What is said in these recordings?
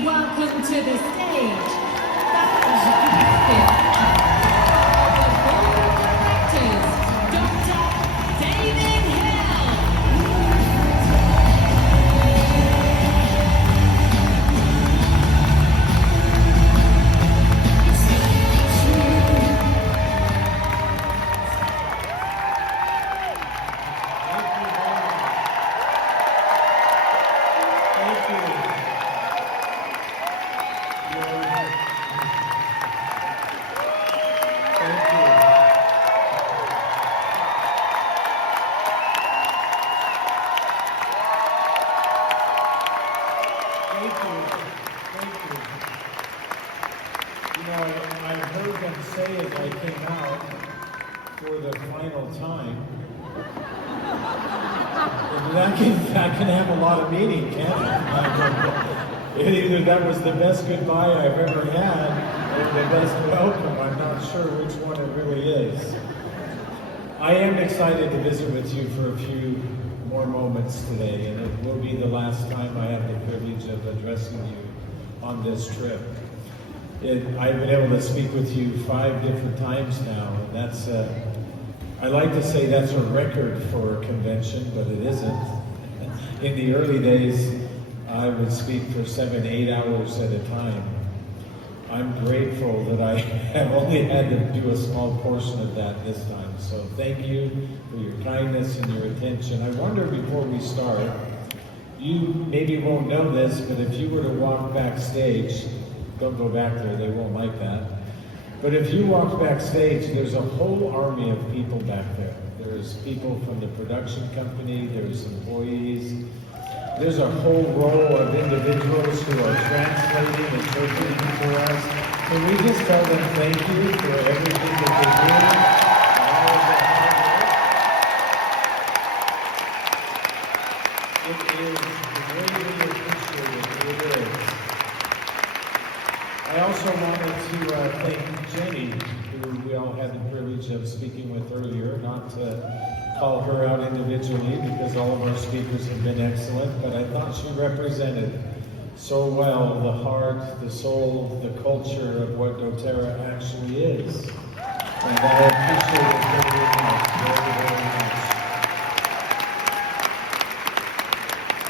please welcome to the stage the board of directors, Dr. David Hill. I heard them say as I came out for the final time, that can have a lot of meaning, can't it? Either that was the best goodbye I've ever had or the best welcome. I'm not sure which one it really is. I am excited to visit with you for a few more moments today, and it will be the last time I have the privilege of addressing you on this trip. I've been able to speak with you 5 different times now, and that's, I like to say that's a record for a convention, but it isn't. In the early days, I would speak for 7, 8 hours at a time. I'm grateful that I have only had to do a small portion of that this time. So thank you for your kindness and your attention. I wonder, before we start, you maybe won't know this, but if you were to walk backstage, don't go back there, they won't like that. But if you walk backstage, there's a whole army of people back there. There's people from the production company, there's employees, there's a whole row of individuals who are translating and interpreting for us. Can we just tell them thank you for everything that they're doing? It is greatly appreciated. It is. I also wanted to thank Jenny, who we all had the privilege of speaking with earlier, not to call her out individually because all of our speakers have been excellent, but I thought she represented so well the heart, the soul, the culture of what doTERRA actually is. And I appreciate it very much, very much.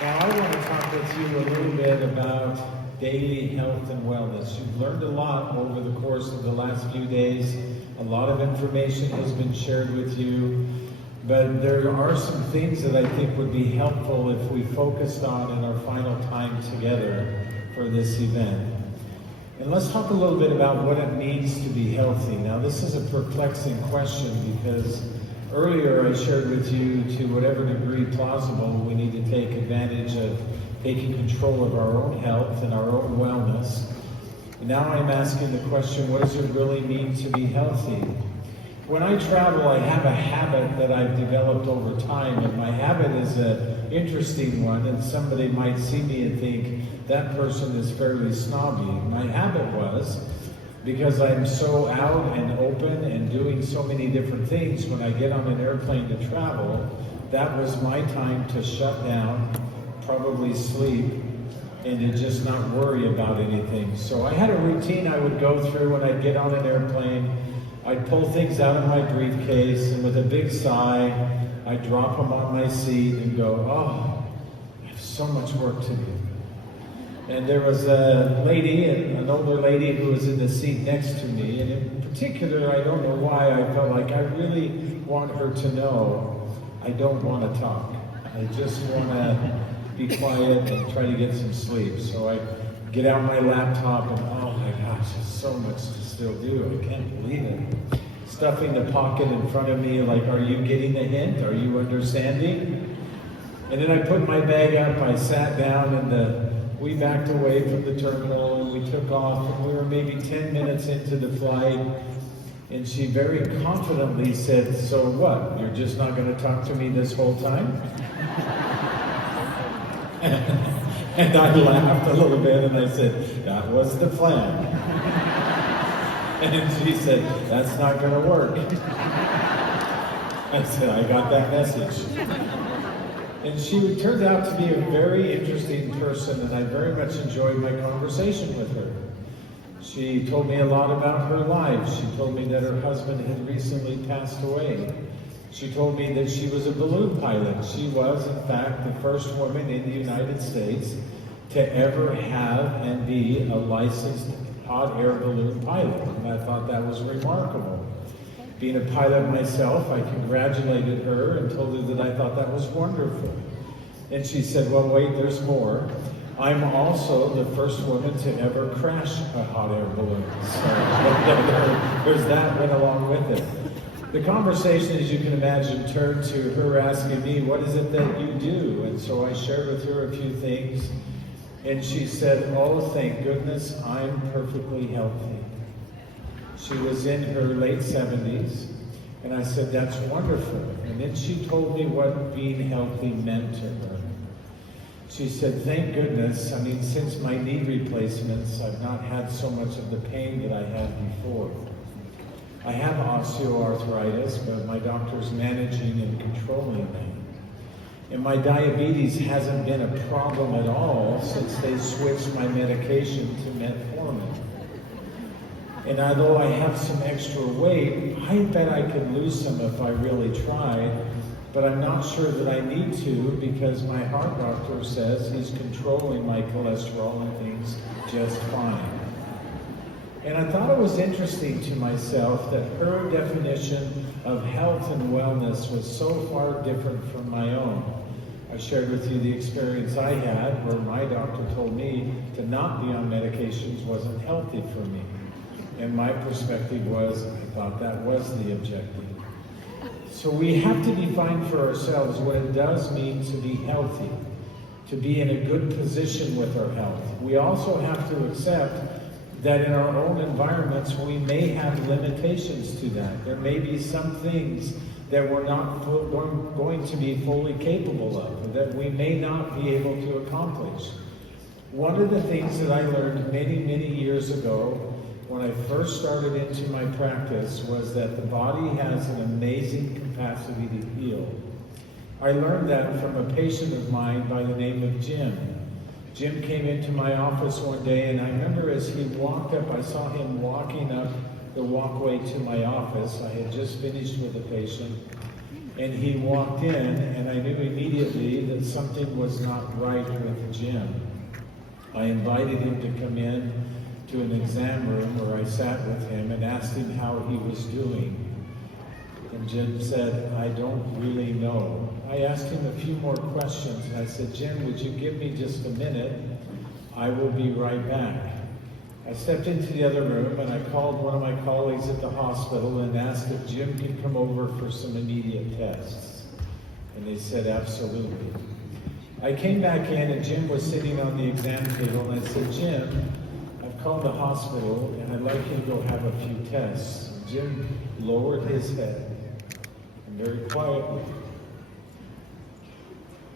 Now I want to talk with you a little bit about daily health and wellness. You've learned a lot over the course of the last few days. A lot of information has been shared with you, but there are some things that I think would be helpful if we focused on in our final time together for this event. And let's talk a little bit about what it means to be healthy. Now, this is a perplexing question because earlier I shared with you, to whatever degree plausible, we need to take advantage of taking control of our own health and our own wellness. Now I'm asking the question, what does it really mean to be healthy? When I travel, I have a habit that I've developed over time, and my habit is an interesting one, and somebody might see me and think, that person is fairly snobby. My habit was, because I'm so out and open and doing so many different things, when I get on an airplane to travel, that was my time to shut down, probably sleep, and to just not worry about anything. So I had a routine I would go through when I'd get on an airplane. I'd pull things out of my briefcase, and with a big sigh, I'd drop them on my seat and go, oh, I have so much work to do. And there was a lady, an older lady, who was in the seat next to me, and in particular, I don't know why, I felt like I really want her to know I don't want to talk. I just want to be quiet and try to get some sleep. So I get out my laptop and, oh my gosh, there's so much to still do. I can't believe it. Stuffing the pocket in front of me, like, are you getting the hint? Are you understanding? And then I put my bag up, I sat down, and we backed away from the terminal, and we took off, and we were maybe 10 minutes into the flight, and she very confidently said, so what, you're just not going to talk to me this whole time? And I laughed a little bit, and I said, that was the plan. And she said, that's not going to work. I said, I got that message. And she turned out to be a very interesting person, and I very much enjoyed my conversation with her. She told me a lot about her life. She told me that her husband had recently passed away. She told me that she was a balloon pilot. She was, in fact, the first woman in the United States to ever have and be a licensed hot air balloon pilot. And I thought that was remarkable. Being a pilot myself, I congratulated her and told her that I thought that was wonderful. And she said, well, wait, there's more. I'm also the first woman to ever crash a hot air balloon. So there's that went along with it. The conversation, as you can imagine, turned to her asking me, what is it that you do? And so I shared with her a few things. And she said, oh, thank goodness, I'm perfectly healthy. She was in her late 70s. And I said, that's wonderful. And then she told me what being healthy meant to her. She said, thank goodness, I mean, since my knee replacements, I've not had so much of the pain that I had before. I have osteoarthritis, but my doctor's managing and controlling me. And my diabetes hasn't been a problem at all since they switched my medication to metformin. And although I have some extra weight, I bet I could lose some if I really tried, but I'm not sure that I need to because my heart doctor says he's controlling my cholesterol and things just fine. And I thought it was interesting to myself that her definition of health and wellness was so far different from my own. I shared with you the experience I had where my doctor told me to not be on medications wasn't healthy for me. And my perspective was, I thought that was the objective. So we have to define for ourselves what it does mean to be healthy, to be in a good position with our health. We also have to accept that in our own environments, we may have limitations to that. There may be some things that we're not going to be fully capable of, that we may not be able to accomplish. One of the things that I learned many, many years ago when I first started into my practice was that the body has an amazing capacity to heal. I learned that from a patient of mine by the name of Jim. Jim came into my office one day, and I remember as he walked up, I saw him walking up the walkway to my office. I had just finished with a patient, and he walked in, and I knew immediately that something was not right with Jim. I invited him to come in to an exam room where I sat with him and asked him how he was doing. And Jim said, I don't really know. I asked him a few more questions, and I said, Jim, would you give me just a minute? I will be right back. I stepped into the other room, and I called one of my colleagues at the hospital and asked if Jim could come over for some immediate tests. And they said, absolutely. I came back in, and Jim was sitting on the exam table, and I said, Jim, I've called the hospital, and I'd like you to go have a few tests. Jim lowered his head and very quietly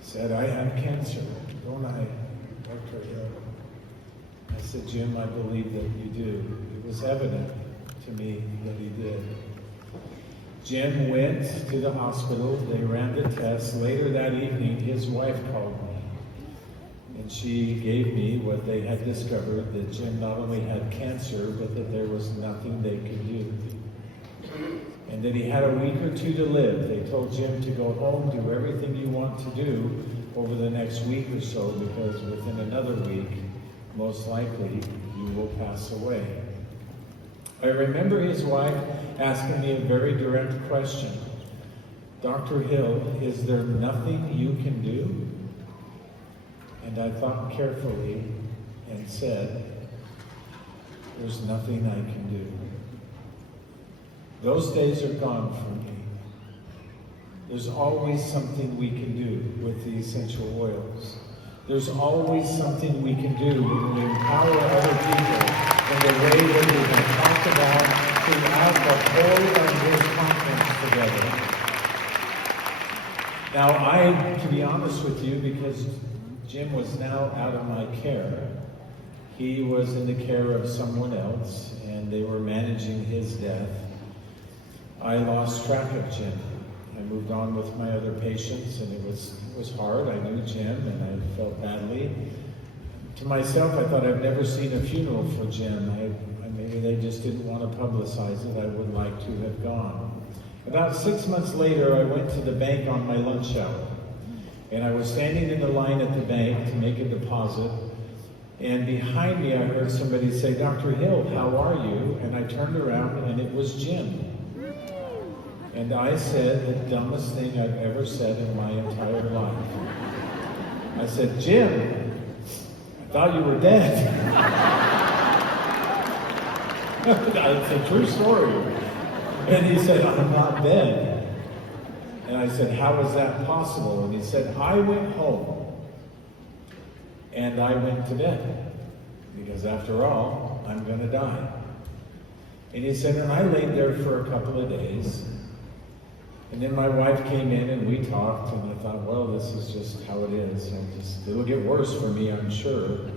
said, I have cancer, don't I, Dr. Hill? I said, Jim, I believe that you do. It was evident to me that he did. Jim went to the hospital. They ran the tests. Later that evening, his wife called me. And she gave me what they had discovered, that Jim not only had cancer, but that there was nothing they could do. And that he had a week or two to live. They told Jim to go home, do everything you want to do over the next week or so, because within another week, most likely, you will pass away. I remember his wife asking me a very direct question. Dr. Hill, is there nothing you can do? And I thought carefully and said, there's nothing I can do. Those days are gone for me. There's always something we can do with the essential oils. There's always something we can do when we empower other people in the way that we have talked about throughout the whole of this conference together. Now, to be honest with you, because Jim was now out of my care, he was in the care of someone else, and they were managing his death. I lost track of Jim, I moved on with my other patients, and it was hard. I knew Jim, and I felt badly. To myself, I thought I've never seen a funeral for Jim. Maybe they just didn't want to publicize it. I would like to have gone. About 6 months later, I went to the bank on my lunch hour. And I was standing in the line at the bank to make a deposit. And behind me, I heard somebody say, "Dr. Hill, how are you?" And I turned around, and it was Jim. And I said the dumbest thing I've ever said in my entire life. I said, "Jim, I thought you were dead." It's a true story. And he said, "I'm not dead." And I said, "How is that possible?" And he said, "I went home and I went to bed because after all, I'm going to die." And he said, "And I laid there for a couple of days. And then my wife came in and we talked, and I thought, well, this is just how it is. It'll get worse for me, I'm sure."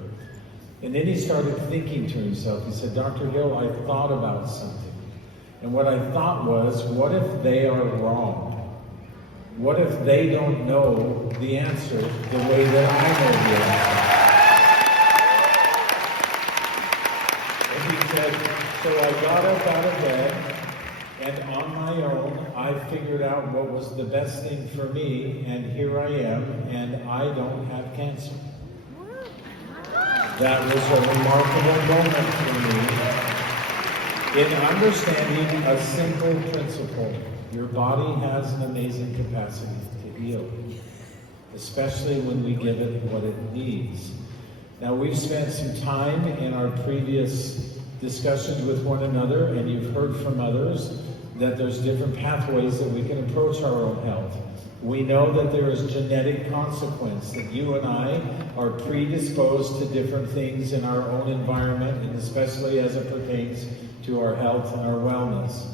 And then he started thinking to himself. He said, "Dr. Hill, I thought about something. And what I thought was, what if they are wrong? What if they don't know the answer the way that I know the answer?" And he said, "So I got up out of bed, and on my own, I figured out what was the best thing for me, and here I am, and I don't have cancer." That was a remarkable moment for me in understanding a simple principle. Your body has an amazing capacity to heal, especially when we give it what it needs. Now, we've spent some time in our previous discussions with one another, and you've heard from others that there's different pathways that we can approach our own health. We know that there is genetic consequence, that you and I are predisposed to different things in our own environment, and especially as it pertains to our health and our wellness.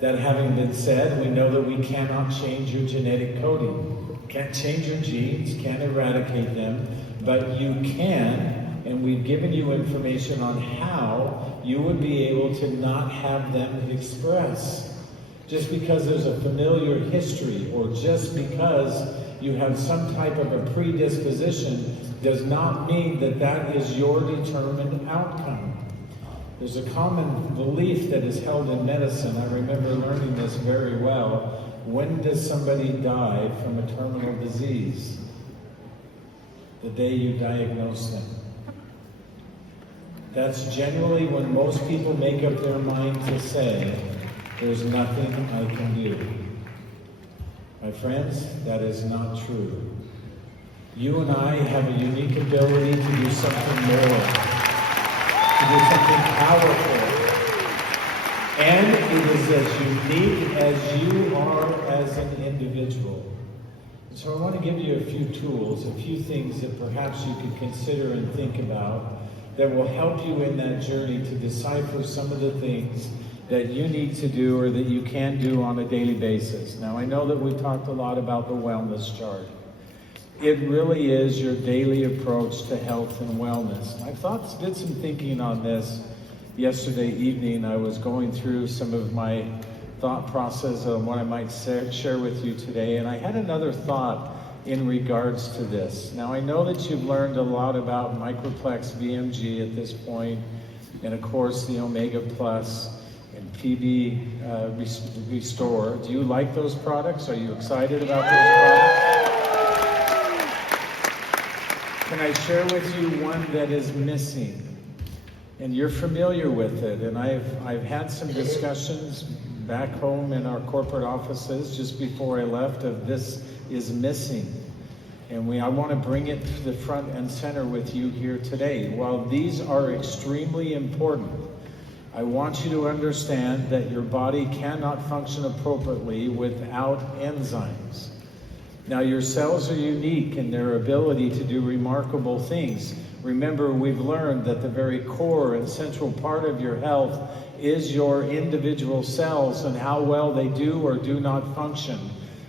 That having been said, we know that we cannot change your genetic coding. Can't change your genes, can't eradicate them, but you can, and we've given you information on how you would be able to not have them express. Just because there's a familiar history, or just because you have some type of a predisposition, does not mean that that is your determined outcome. There's a common belief that is held in medicine. I remember learning this very well. When does somebody die from a terminal disease? The day you diagnose them. That's generally when most people make up their mind to say, "There's nothing I can do." My friends, that is not true. You and I have a unique ability to do something more, to do something powerful. And it is as unique as you are as an individual. So I want to give you a few tools, a few things that perhaps you could consider and think about that will help you in that journey to decipher some of the things that you need to do or that you can do on a daily basis. Now, I know that we talked a lot about the wellness chart. It really is your daily approach to health and wellness. I did some thinking on this yesterday evening. I was going through some of my thought process on what I might share with you today, and I had another thought in regards to this. Now, I know that you've learned a lot about Microplex VMG at this point, and of course the Omega Plus and PB Restore. Do you like those products? Are you excited about those products? Can I share with you one that is missing? And you're familiar with it, and I've had some discussions back home in our corporate offices just before I left of this is missing. And I want to bring it to the front and center with you here today. While these are extremely important, I want you to understand that your body cannot function appropriately without enzymes. Now, your cells are unique in their ability to do remarkable things. Remember, we've learned that the very core and central part of your health is your individual cells and how well they do or do not function,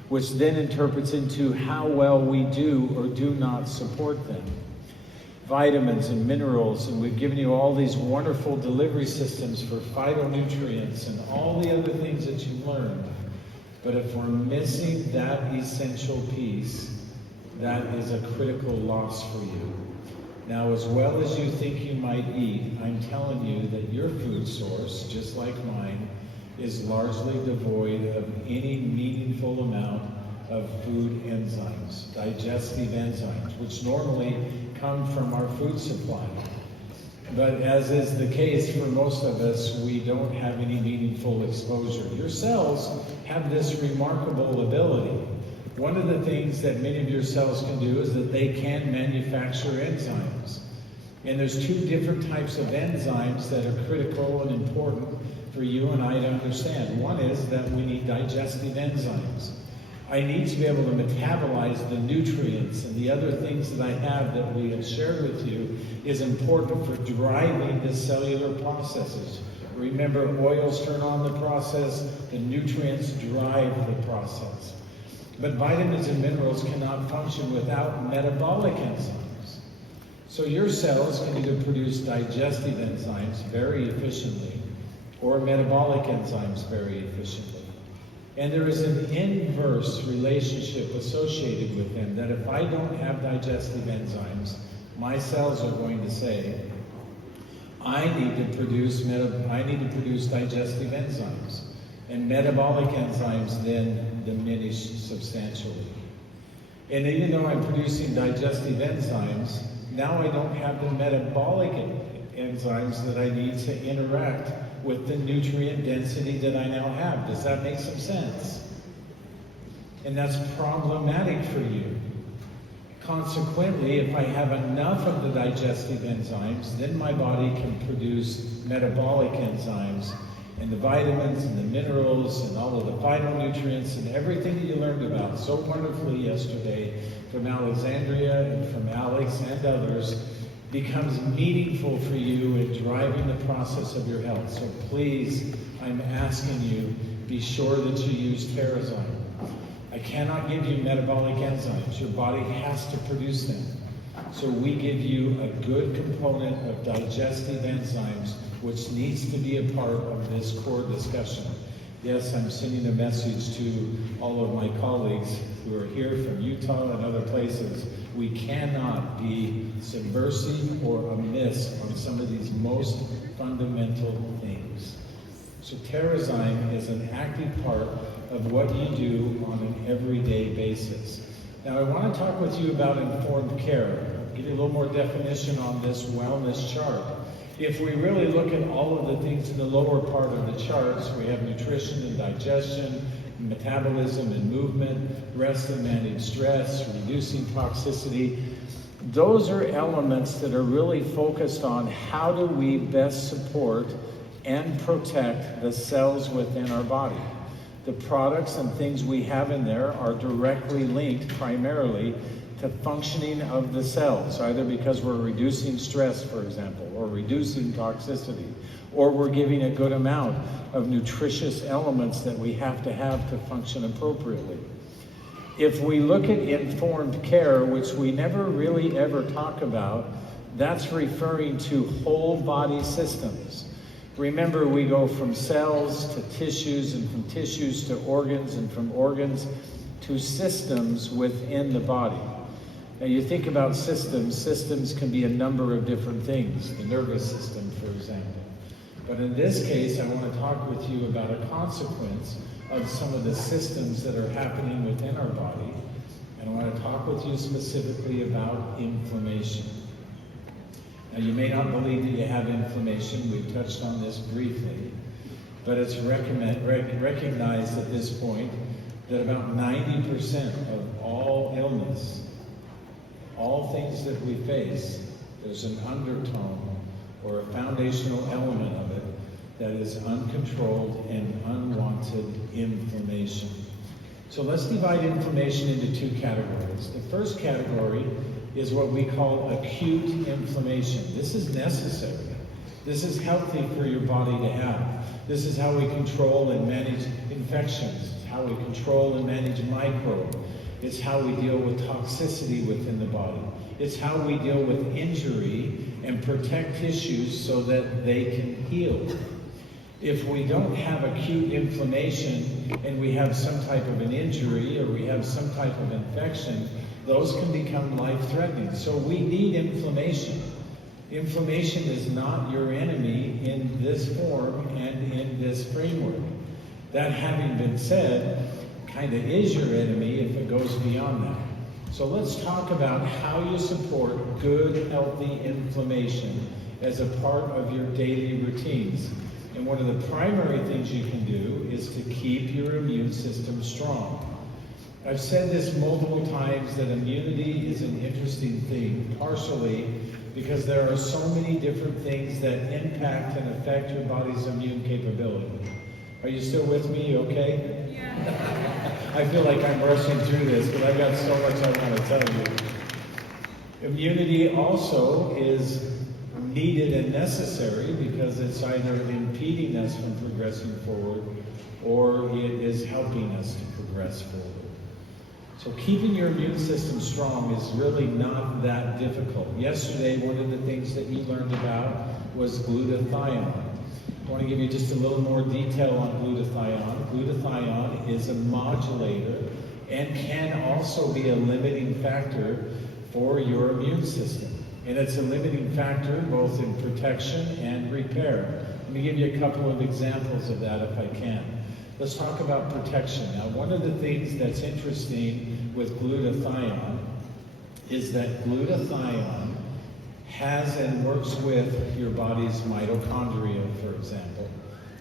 which then interprets into how well we do or do not support them. Vitamins and minerals, and we've given you all these wonderful delivery systems for phytonutrients and all the other things that you've learned. But if we're missing that essential piece, that is a critical loss for you. Now, as well as you think you might eat, I'm telling you that your food source, just like mine, is largely devoid of any meaningful amount of food enzymes, digestive enzymes, which normally come from our food supply. But as is the case for most of us, we don't have any meaningful exposure. Your cells have this remarkable ability. One of the things that many of your cells can do is that they can manufacture enzymes. And there's two different types of enzymes that are critical and important for you and I to understand. One is that we need digestive enzymes. I need to be able to metabolize the nutrients and the other things that I have that we have shared with you is important for driving the cellular processes. Remember, oils turn on the process, the nutrients drive the process. But vitamins and minerals cannot function without metabolic enzymes. So your cells can either produce digestive enzymes very efficiently or metabolic enzymes very efficiently. And there is an inverse relationship associated with them, that if I don't have digestive enzymes, my cells are going to say, I need to produce digestive enzymes. And metabolic enzymes then diminish substantially. And even though I'm producing digestive enzymes, now I don't have the metabolic enzymes that I need to interact with the nutrient density that I now have. Does that make some sense? And that's problematic for you. Consequently, if I have enough of the digestive enzymes, then my body can produce metabolic enzymes and the vitamins and the minerals and all of the phytonutrients and everything that you learned about so wonderfully yesterday from Alexandria and from Alex and others becomes meaningful for you in driving the process of your health. So please, I'm asking you, be sure that you use Terrazyme. I cannot give you metabolic enzymes. Your body has to produce them. So we give you a good component of digestive enzymes, which needs to be a part of this core discussion. Yes, I'm sending a message to all of my colleagues who are here from Utah and other places. We cannot be subversive or amiss on some of these most fundamental things. So Terrazyme is an active part of what you do on an everyday basis. Now I want to talk with you about informed care. I'll give you a little more definition on this wellness chart. If we really look at all of the things in the lower part of the charts, we have nutrition and digestion, metabolism and movement, rest and managed stress, reducing toxicity. Those are elements that are really focused on how do we best support and protect the cells within our body. The products and things we have in there are directly linked primarily to functioning of the cells, either because we're reducing stress, for example, or reducing toxicity, or we're giving a good amount of nutritious elements that we have to function appropriately. If we look at informed care, which we never really ever talk about, that's referring to whole body systems. Remember, we go from cells to tissues, and from tissues to organs, and from organs to systems within the body. Now you think about systems can be a number of different things, the nervous system, for example. But in this case, I want to talk with you about a consequence of some of the systems that are happening within our body. And I want to talk with you specifically about inflammation. Now you may not believe that you have inflammation. We've touched on this briefly. But it's recognized at this point that about 90% of all illness, all things that we face, there's an undertone or a foundational element of it that is uncontrolled and unwanted inflammation. So let's divide inflammation into two categories. The first category is what we call acute inflammation. This is necessary. This is healthy for your body to have. This is how we control and manage infections. It's how we control and manage microbes. It's how we deal with toxicity within the body. It's how we deal with injury and protect tissues so that they can heal. If we don't have acute inflammation and we have some type of an injury or we have some type of infection, those can become life-threatening. So we need inflammation. Inflammation is not your enemy in this form and in this framework. That having been said, kind of is your enemy if it goes beyond that. So let's talk about how you support good, healthy inflammation as a part of your daily routines. And one of the primary things you can do is to keep your immune system strong. I've said this multiple times that immunity is an interesting thing, partially because there are so many different things that impact and affect your body's immune capability. Are you still with me? Okay? Yeah. I feel like I'm rushing through this, but I've got so much I want to tell you. Immunity also is needed and necessary because it's either impeding us from progressing forward or it is helping us to progress forward. So keeping your immune system strong is really not that difficult. Yesterday, one of the things that you learned about was glutathione. I want to give you just a little more detail on glutathione. Glutathione is a modulator and can also be a limiting factor for your immune system. And it's a limiting factor both in protection and repair. Let me give you a couple of examples of that if I can. Let's talk about protection. Now, one of the things that's interesting with glutathione is that glutathione has and works with your body's mitochondria, for example,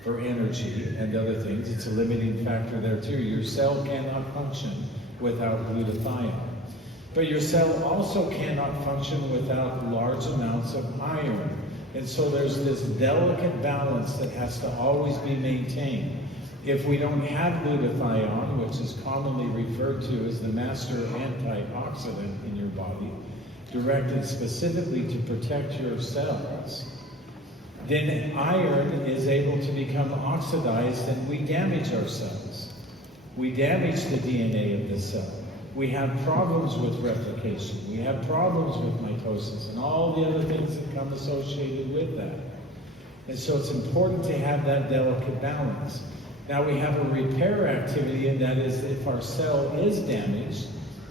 for energy and other things. It's a limiting factor there too. Your cell cannot function without glutathione. But your cell also cannot function without large amounts of iron. And so there's this delicate balance that has to always be maintained. If we don't have glutathione, which is commonly referred to as the master antioxidant in your body, directed specifically to protect your cells, then iron is able to become oxidized and we damage our cells. We damage the DNA of the cell. We have problems with replication. We have problems with mitosis and all the other things that come associated with that. And so it's important to have that delicate balance. Now we have a repair activity, and that is if our cell is damaged,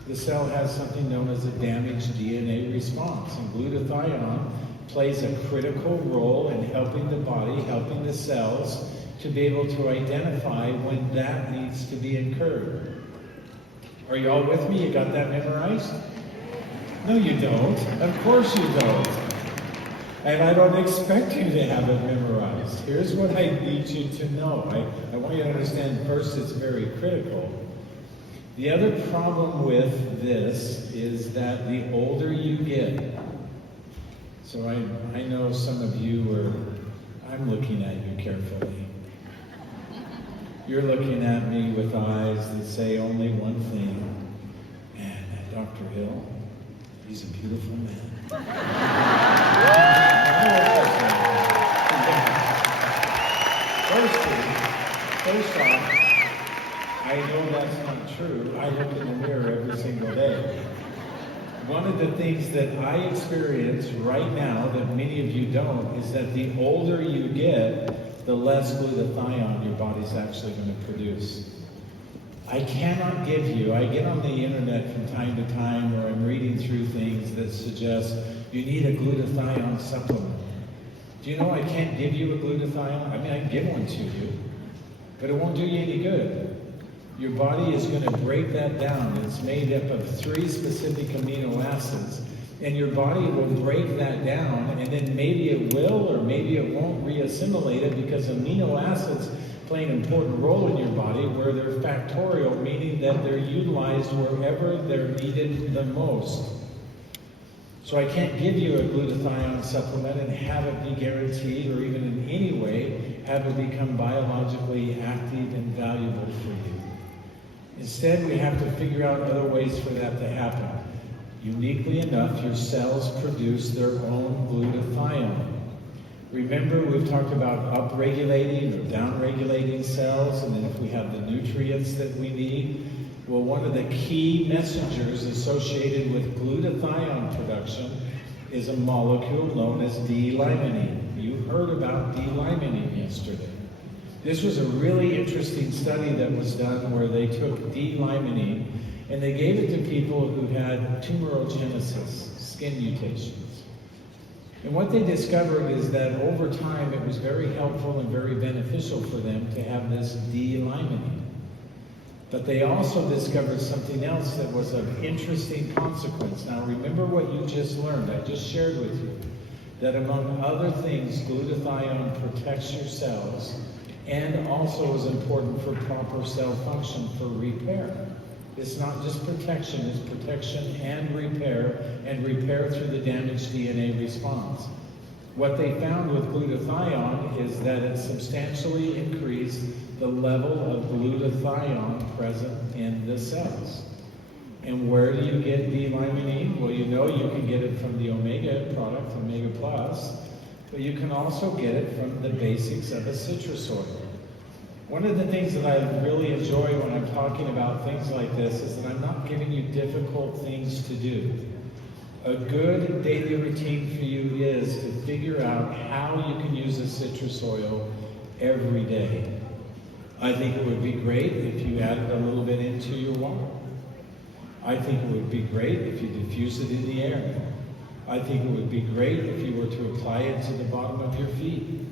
the cell has something known as a damaged DNA response. And glutathione plays a critical role in helping the body, helping the cells to be able to identify when that needs to be incurred. Are you all with me? You got that memorized? No, you don't. Of course you don't. And I don't expect you to have it memorized. Here's what I need you to know. I want you to understand first it's very critical. The other problem with this is that the older you get, so I know some of you are, I'm looking at you carefully. You're looking at me with eyes that say only one thing. Man, that Dr. Hill, he's a beautiful man. First off, I know that's not true. I look in the mirror every single day. One of the things that I experience right now that many of you don't is that the older you get, the less glutathione your body's actually going to produce. I cannot give you, I get on the internet from time to time or I'm reading through things that suggest you need a glutathione supplement. Do you know I can't give you a glutathione? I mean, I can give one to you, but it won't do you any good. Your body is going to break that down. It's made up of 3 specific amino acids. And your body will break that down, and then maybe it will or maybe it won't re-assimilate it because amino acids play an important role in your body where they're factorial, meaning that they're utilized wherever they're needed the most. So I can't give you a glutathione supplement and have it be guaranteed or even in any way have it become biologically active and valuable for you. Instead, we have to figure out other ways for that to happen. Uniquely enough, your cells produce their own glutathione. Remember, we've talked about upregulating or downregulating cells, and then if we have the nutrients that we need. Well, one of the key messengers associated with glutathione production is a molecule known as D-limonene. You heard about D-limonene yesterday. This was a really interesting study that was done where they took D-limonene and they gave it to people who had tumorigenesis, skin mutations. And what they discovered is that over time it was very helpful and very beneficial for them to have this D-limonene. But they also discovered something else that was of interesting consequence. Now remember what you just learned, I just shared with you, that among other things, glutathione protects your cells and also is important for proper cell function for repair. It's not just protection, it's protection and repair through the damaged DNA response. What they found with glutathione is that it substantially increased the level of glutathione present in the cells. And where do you get D-limonene? Well, you know you can get it from the omega product, Omega Plus, but you can also get it from the basics of a citrus oil. One of the things that I really enjoy when I'm talking about things like this is that I'm not giving you difficult things to do. A good daily routine for you is to figure out how you can use a citrus oil every day. I think it would be great if you added a little bit into your water. I think it would be great if you diffuse it in the air. I think it would be great if you were to apply it to the bottom of your feet.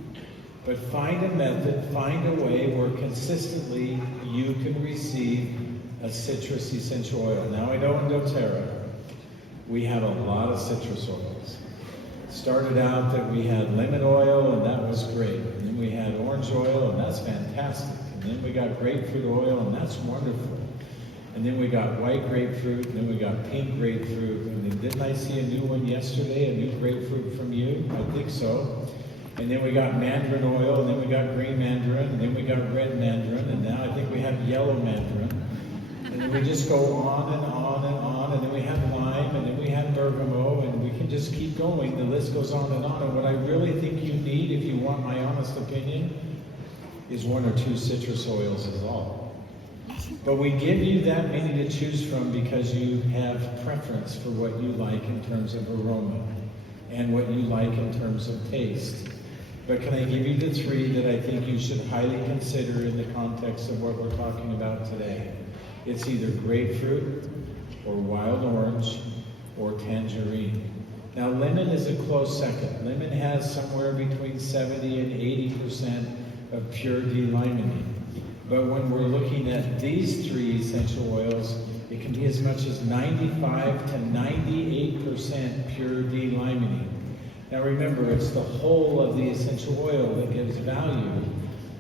But find a method, find a way where consistently you can receive a citrus essential oil. Now I know in doTERRA, we have a lot of citrus oils. It started out that we had lemon oil and that was great. And then we had orange oil and that's fantastic. And then we got grapefruit oil and that's wonderful. And then we got white grapefruit, and then we got pink grapefruit. And then didn't I see a new one yesterday, a new grapefruit from you? I think so. And then we got mandarin oil, and then we got green mandarin, and then we got red mandarin, and now I think we have yellow mandarin. And then we just go on and on and on, and then we have lime, and then we have bergamot, and we can just keep going. The list goes on and on. And what I really think you need, if you want my honest opinion, is 1 or 2 citrus oils is all. But we give you that many to choose from because you have preference for what you like in terms of aroma and what you like in terms of taste. But can I give you the 3 that I think you should highly consider in the context of what we're talking about today? It's either grapefruit or wild orange or tangerine. Now lemon is a close second. Lemon has somewhere between 70 and 80% of pure D-limonene. But when we're looking at these 3 essential oils, it can be as much as 95 to 98% pure D-limonene. Now remember, it's the whole of the essential oil that gives value.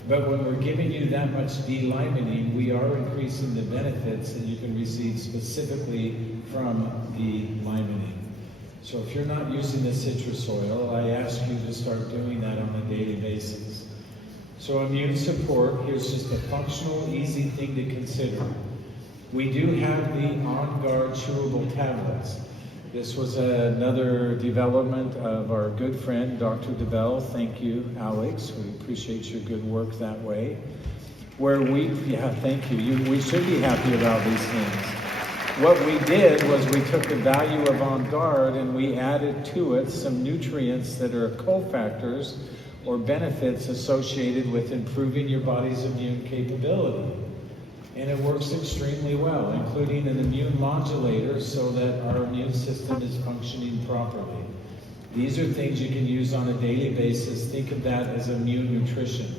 But when we're giving you that much D-limonene, we are increasing the benefits that you can receive specifically from D-limonene. So if you're not using the citrus oil, I ask you to start doing that on a daily basis. So immune support, here's just a functional, easy thing to consider. We do have the On Guard chewable tablets. This was another development of our good friend, Dr. DeBell. Thank you, Alex. We appreciate your good work that way. Thank you. We should be happy about these things. What we did was we took the value of On Guard and we added to it some nutrients that are cofactors or benefits associated with improving your body's immune capability. And it works extremely well, including an immune modulator so that our immune system is functioning properly. These are things you can use on a daily basis. Think of that as immune nutrition.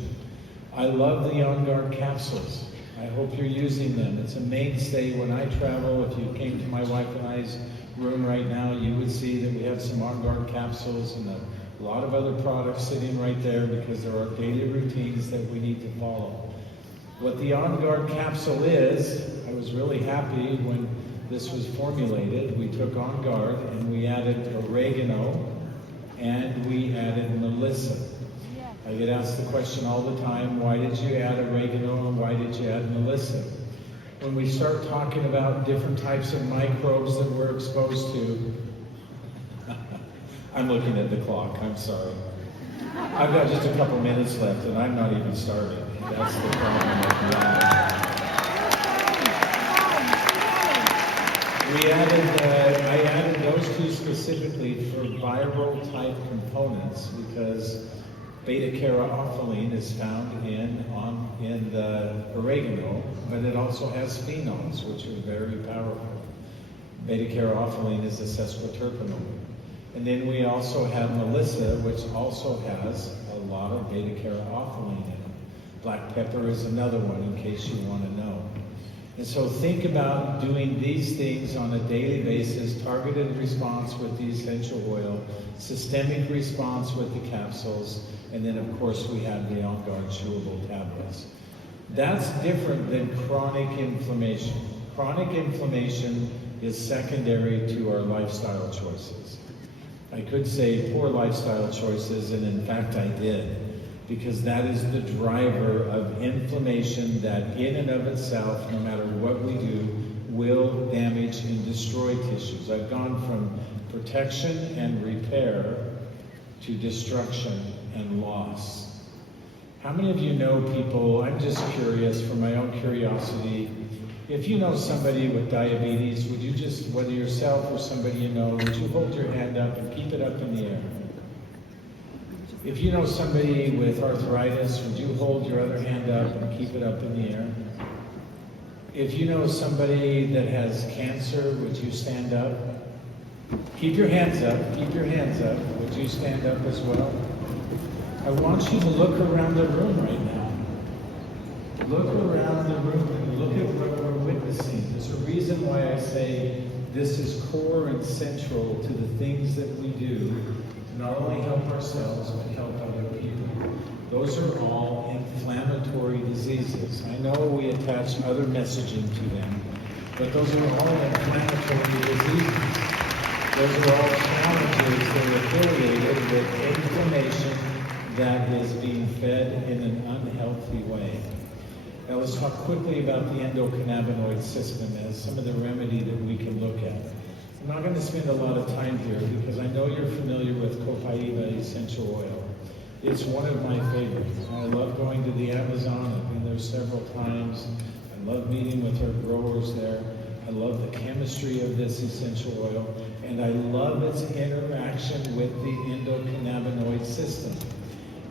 I love the On Guard capsules. I hope you're using them. It's a mainstay when I travel. If you came to my wife and I's room right now, you would see that we have some On Guard capsules and a lot of other products sitting right there because there are daily routines that we need to follow. What the On Guard capsule is, I was really happy when this was formulated. We took On Guard and we added oregano and we added melissa. I get asked the question all the time, why did you add oregano and why did you add melissa? When we start talking about different types of microbes that we're exposed to, I'm looking at the clock, I'm sorry. I've got just a couple minutes left and I'm not even starting. That's the problem with that. I added those 2 specifically for viral type components because Beta-caryophyllene is found in the oregano, but it also has phenols, which are very powerful. Beta-caryophyllene is a sesquiterpenol. And then we also have melissa, which also has a lot of beta-caryophyllene in it. Black pepper is another one, in case you want to know. And so think about doing these things on a daily basis, targeted response with the essential oil, systemic response with the capsules, and then of course we have the On Guard chewable tablets. That's different than chronic inflammation. Chronic inflammation is secondary to our lifestyle choices. I could say poor lifestyle choices, and in fact I did, because that is the driver of inflammation that in and of itself, no matter what we do, will damage and destroy tissues. I've gone from protection and repair to destruction and loss. How many of you know people, I'm just curious for my own curiosity, if you know somebody with diabetes, would you just, whether yourself or somebody you know, would you hold your hand up and keep it up in the air? If you know somebody with arthritis, would you hold your other hand up and keep it up in the air? If you know somebody that has cancer, would you stand up? Keep your hands up, keep your hands up. Would you stand up as well? I want you to look around the room right now. Look around the room and look at what we're witnessing. There's a reason why I say this is core and central to the things that we do to not only help ourselves, but help other people. Those are all inflammatory diseases. I know we attach other messaging to them, but those are all inflammatory diseases. Those are all challenges that are affiliated with inflammation that is being fed in an unhealthy way. Now let's talk quickly about the endocannabinoid system as some of the remedy that we can look at. I'm not going to spend a lot of time here because I know you're familiar with Copaiba essential oil. It's one of my favorites. I love going to the Amazon. I've been there several times. I love meeting with our growers there. I love the chemistry of this essential oil, and I love its interaction with the endocannabinoid system.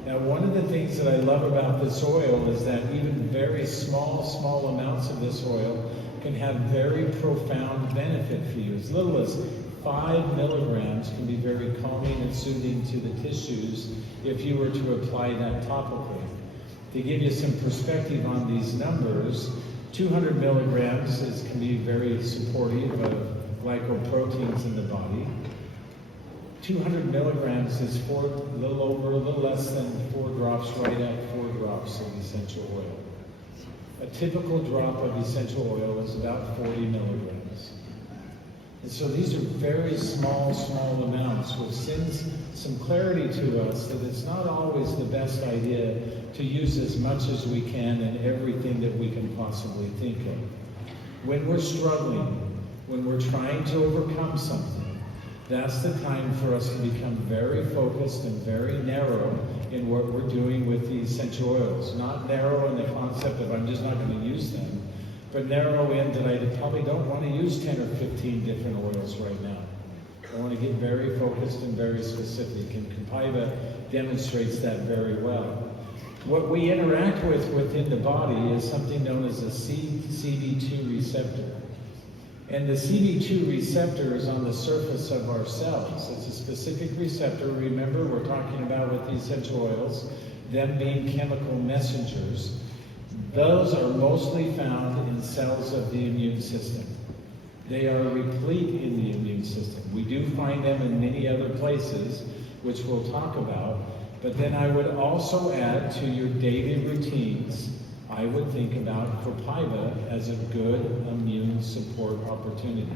Now, one of the things that I love about this oil is that even very small amounts of this oil can have very profound benefit for you. As little as 5 milligrams can be very calming and soothing to the tissues if you were to apply that topically. To give you some perspective on these numbers, 200 milligrams can be very supportive of glycoproteins in the body. 200 milligrams is a little less than 4 drops, right at 4 drops of essential oil. A typical drop of essential oil is about 40 milligrams. And so these are very small amounts, which sends some clarity to us that it's not always the best idea to use as much as we can and everything that we can possibly think of. When we're struggling, when we're trying to overcome something, that's the time for us to become very focused and very narrow in what we're doing with the essential oils. Not narrow in the concept of I'm just not going to use them, but narrow in that I probably don't want to use 10 or 15 different oils right now. I want to get very focused and very specific, and Copaiba demonstrates that very well. What we interact with within the body is something known as a CB2 receptor. And the CB2 receptor is on the surface of our cells. It's a specific receptor. Remember, we're talking about with the essential oils, them being chemical messengers. Those are mostly found in cells of the immune system. They are replete in the immune system. We do find them in many other places, which we'll talk about. But then I would also add to your daily routines, I would think about Copaiba as a good immune support opportunity.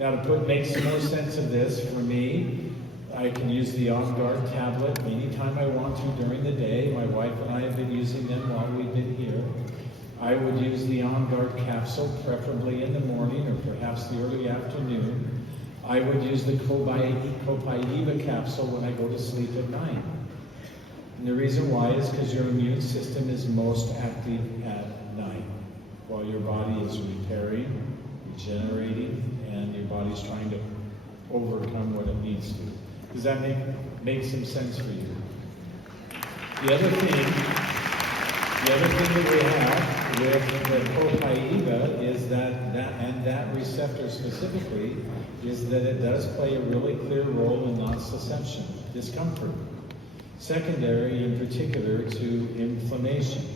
Now to make some more sense of this, for me, I can use the On Guard tablet anytime I want to during the day. My wife and I have been using them while we've been here. I would use the On Guard capsule, preferably in the morning or perhaps the early afternoon. I would use the Copaiba capsule when I go to sleep at night. And the reason why is because your immune system is most active at night, while your body is repairing, regenerating, and your body's trying to overcome what it needs to. Does that make some sense for you? The other thing that we have with the copaiba is that receptor specifically is that it does play a really clear role in nociception, discomfort, secondary in particular to inflammation.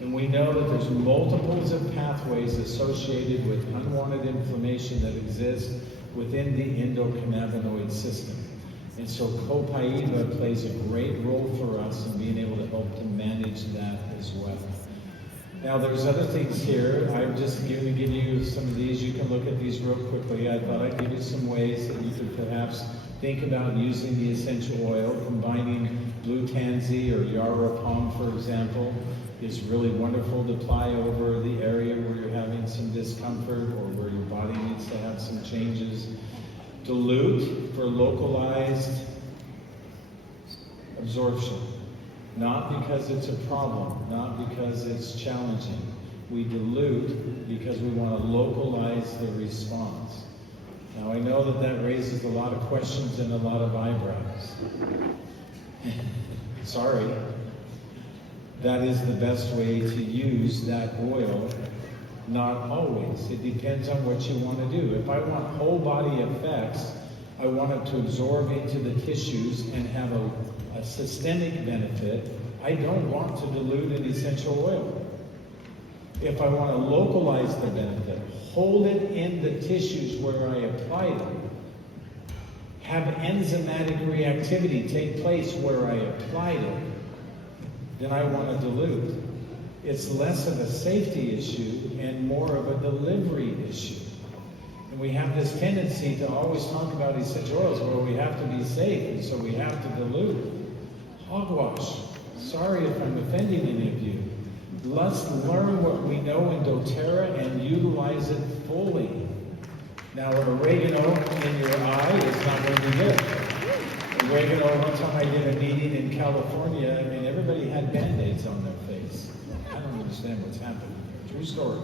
And we know that there's multiples of pathways associated with unwanted inflammation that exist within the endocannabinoid system. And so copaiba plays a great role for us in being able to help to manage that as well. Now there's other things here. I'm just going to give you some of these. You can look at these real quickly. I thought I'd give you some ways that you could perhaps think about using the essential oil. Combining blue tansy or yarrow palm, for example, is really wonderful to apply over the area where you're having some discomfort or where your body needs to have some changes. Dilute for localized absorption. Not because it's a problem, not because it's challenging. We dilute because we want to localize the response. Now I know that raises a lot of questions and a lot of eyebrows. Sorry. That is the best way to use that oil. Not always. It depends on what you want to do. If I want whole body effects, I want it to absorb into the tissues and have a systemic benefit. I don't want to dilute an essential oil. If I want to localize the benefit, hold it in the tissues where I apply it, have enzymatic reactivity take place where I applied it, then I want to dilute. It's less of a safety issue and more of a delivery issue. And we have this tendency to always talk about essential oils where we have to be safe, and so we have to dilute. Hogwash. Sorry if I'm offending any of you. Let's learn what we know in doTERRA and utilize it fully. Now, oregano in your eye is not going to be good. Oregano, one time I did a meeting in California, I mean, everybody had Band-Aids on their face. I don't understand what's happening here. True story.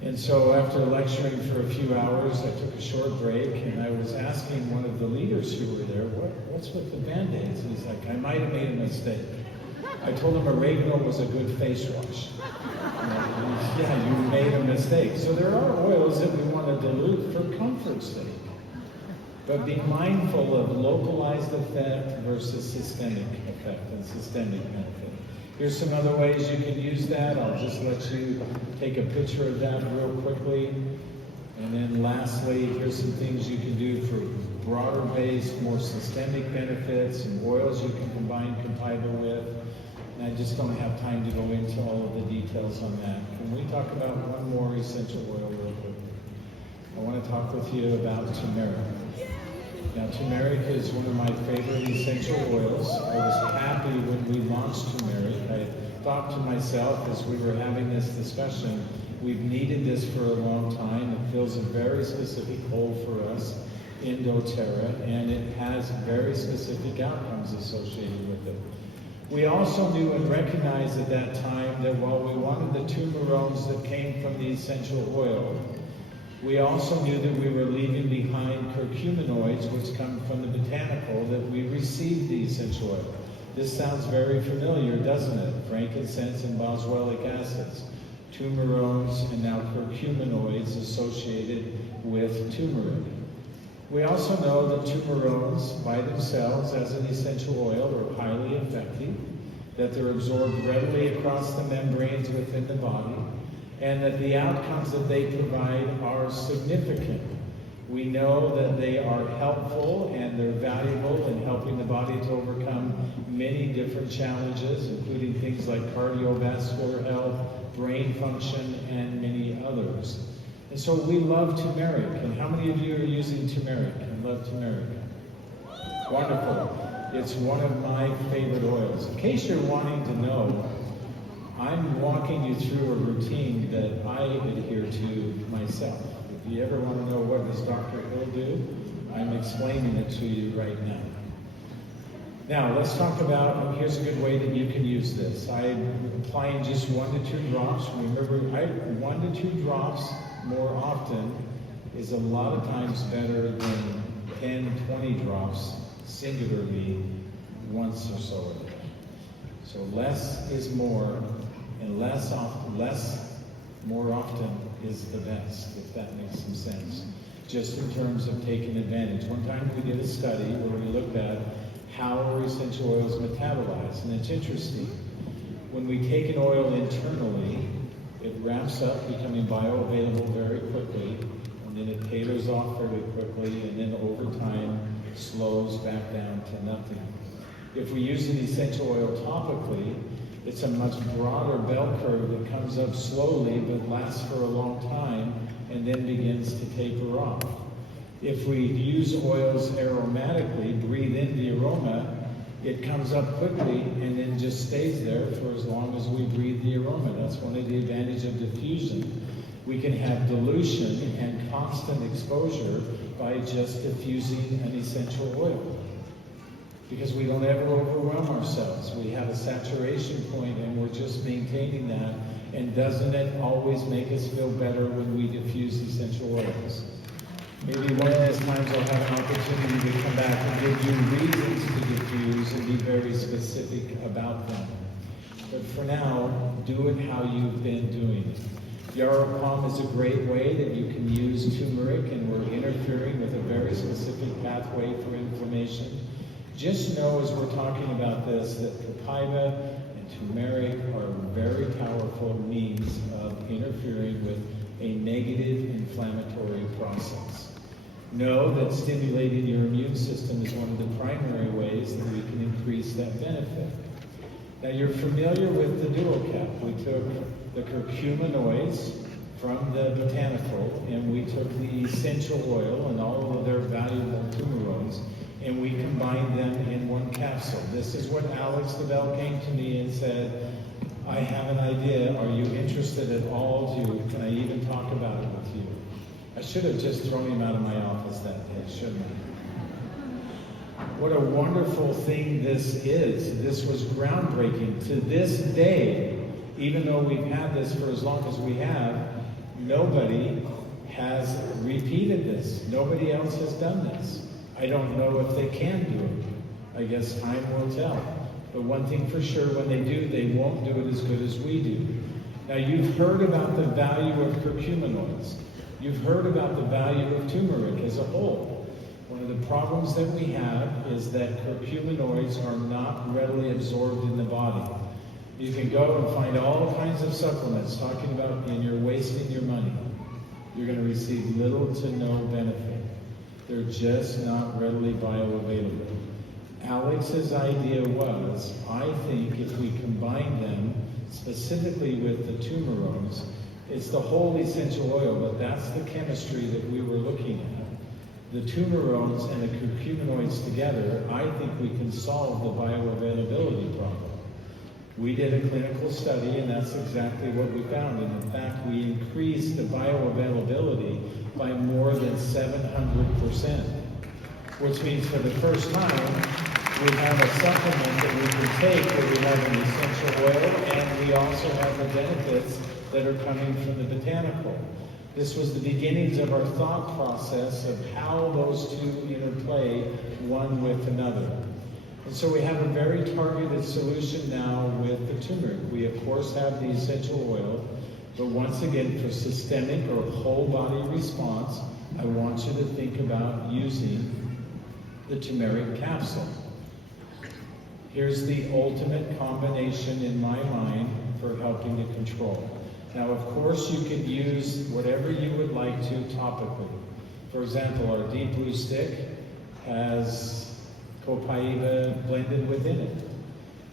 And so after lecturing for a few hours, I took a short break and I was asking one of the leaders who were there, what's with the Band-Aids? And he's like, I might have made a mistake. I told him oregano was a good face wash. Yeah, you made a mistake. So there are oils that we want to dilute for comfort's sake. But be mindful of localized effect versus systemic effect and systemic benefit. Here's some other ways you can use that. I'll just let you take a picture of that real quickly. And then lastly, here's some things you can do for broader based, more systemic benefits and oils you can combine copaiba with. And I just don't have time to go into all of the details on that. Can we talk about one more essential oil real quick? I want to talk with you about turmeric. Now, turmeric is one of my favorite essential oils. I was happy when we launched turmeric. I thought to myself as we were having this discussion, we've needed this for a long time. It fills a very specific hole for us in doTERRA, and it has very specific outcomes associated with it. We also knew and recognized at that time that while we wanted the tuberones that came from the essential oil, we also knew that we were leaving behind curcuminoids, which come from the botanical, that we received the essential oil. This sounds very familiar, doesn't it? Frankincense and boswellic acids, tuberones, and now curcuminoids associated with turmeric. We also know that tuberones by themselves as an essential oil are highly effective, that they're absorbed readily across the membranes within the body, and that the outcomes that they provide are significant. We know that they are helpful and they're valuable in helping the body to overcome many different challenges, including things like cardiovascular health, brain function, and many others. And so we love turmeric. And how many of you are using turmeric and love turmeric? Wonderful. It's one of my favorite oils. In case you're wanting to know, I'm walking you through a routine that I adhere to myself. If you ever want to know what does Dr. Hill do, I'm explaining it to you right now. Now, let's talk about, here's a good way that you can use this. I'm applying just 1 to 2 drops. Remember, 1 to 2 drops more often is a lot of times better than 10, 20 drops singularly once or so a day. So less is more, and more often is the best, if that makes some sense. Just in terms of taking advantage. One time we did a study where we looked at how are essential oils metabolized, and it's interesting. When we take an oil internally, it ramps up, becoming bioavailable very quickly, and then it tailors off very quickly, and then over time slows back down to nothing. If we use an essential oil topically, it's a much broader bell curve that comes up slowly but lasts for a long time and then begins to taper off. If we use oils aromatically, breathe in the aroma, it comes up quickly and then just stays there for as long as we breathe the aroma. That's one of the advantages of diffusion. We can have dilution and constant exposure by just diffusing an essential oil, because we don't ever overwhelm ourselves. We have a saturation point and we're just maintaining that. And doesn't it always make us feel better when we diffuse essential oils? Maybe one of these times I'll have an opportunity to come back and give you reasons to diffuse and be very specific about them. But for now, do it how you've been doing it. Yarrow palm is a great way that you can use turmeric, and we're interfering with a very specific pathway for inflammation. Just know as we're talking about this that copaiba and turmeric are very powerful means of interfering with a negative inflammatory process. Know that stimulating your immune system is one of the primary ways that we can increase that benefit. Now you're familiar with the dual cap. We took the curcuminoids from the botanical, and we took the essential oil and all of their valuable tumerones, and we combined them in one capsule. This is what Alex DeBell came to me and said, I have an idea. Are you interested at all can I even talk about it with you? I should have just thrown him out of my office that day, shouldn't I? What a wonderful thing this is. This was groundbreaking. To this day, even though we've had this for as long as we have, nobody has repeated this. Nobody else has done this. I don't know if they can do it. I guess time will tell. But one thing for sure, when they do, they won't do it as good as we do. Now, you've heard about the value of curcuminoids. You've heard about the value of turmeric as a whole. One of the problems that we have is that curcuminoids are not readily absorbed in the body. You can go and find all kinds of supplements talking about, and you're wasting your money. You're going to receive little to no benefit. They're just not readily bioavailable. Alex's idea was, I think if we combine them specifically with the tumerones, it's the whole essential oil, but that's the chemistry that we were looking at. The tumerones and the curcuminoids together, I think we can solve the bioavailability problem. We did a clinical study, and that's exactly what we found. And in fact, we increased the bioavailability by more than 700%, which means for the first time, we have a supplement that we can take where we have an essential oil, and we also have the benefits that are coming from the botanical. This was the beginnings of our thought process of how those two interplay one with another. And so we have a very targeted solution now with the turmeric. We of course have the essential oil, but once again, for systemic or whole body response, I want you to think about using the turmeric capsule. Here's the ultimate combination in my mind for helping to control. Now, of course, you can use whatever you would like to topically. For example, our Deep Blue Stick has copaiba blended within it.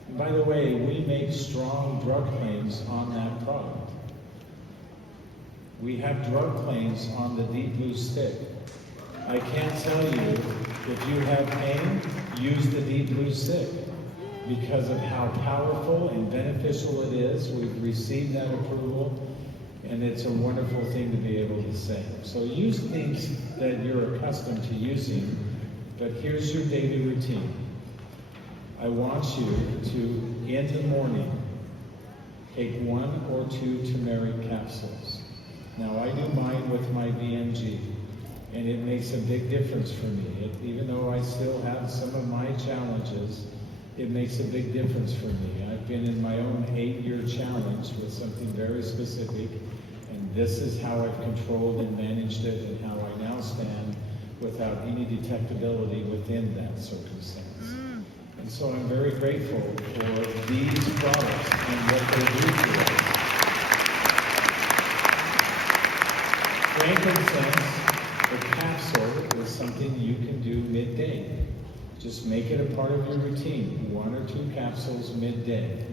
And by the way, we make strong drug claims on that product. We have drug claims on the Deep Blue Stick. I can't tell you, if you have pain, use the Deep Blue Stick because of how powerful and beneficial it is. We've received that approval, and it's a wonderful thing to be able to say. So use things that you're accustomed to using, but here's your daily routine. I want you to, in the morning, take 1 or 2 turmeric capsules. Now, I do mine with my BMG, and it makes a big difference for me. Even though I still have some of my challenges, it makes a big difference for me. I I've been in my own 8-year challenge with something very specific, and this is how I've controlled and managed it and how I now stand without any detectability within that circumstance. And so I'm very grateful for these products and what they do to us. Frankincense, the capsule, is something you can do midday. Just make it a part of your routine, 1 or 2 capsules midday.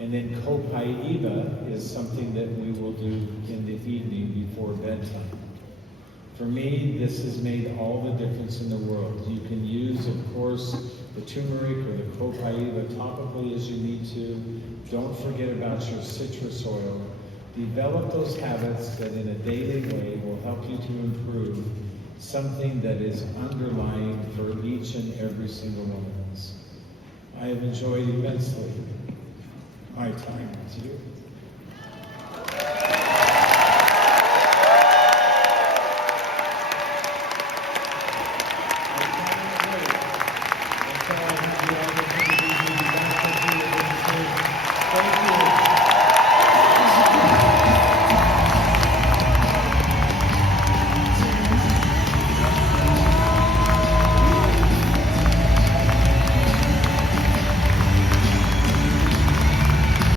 And then copaiba is something that we will do in the evening before bedtime. For me, this has made all the difference in the world. You can use, of course, the turmeric or the copaiba topically as you need to. Don't forget about your citrus oil. Develop those habits that in a daily way will help you to improve something that is underlying for each and every single one of us. I have enjoyed immensely my time with you.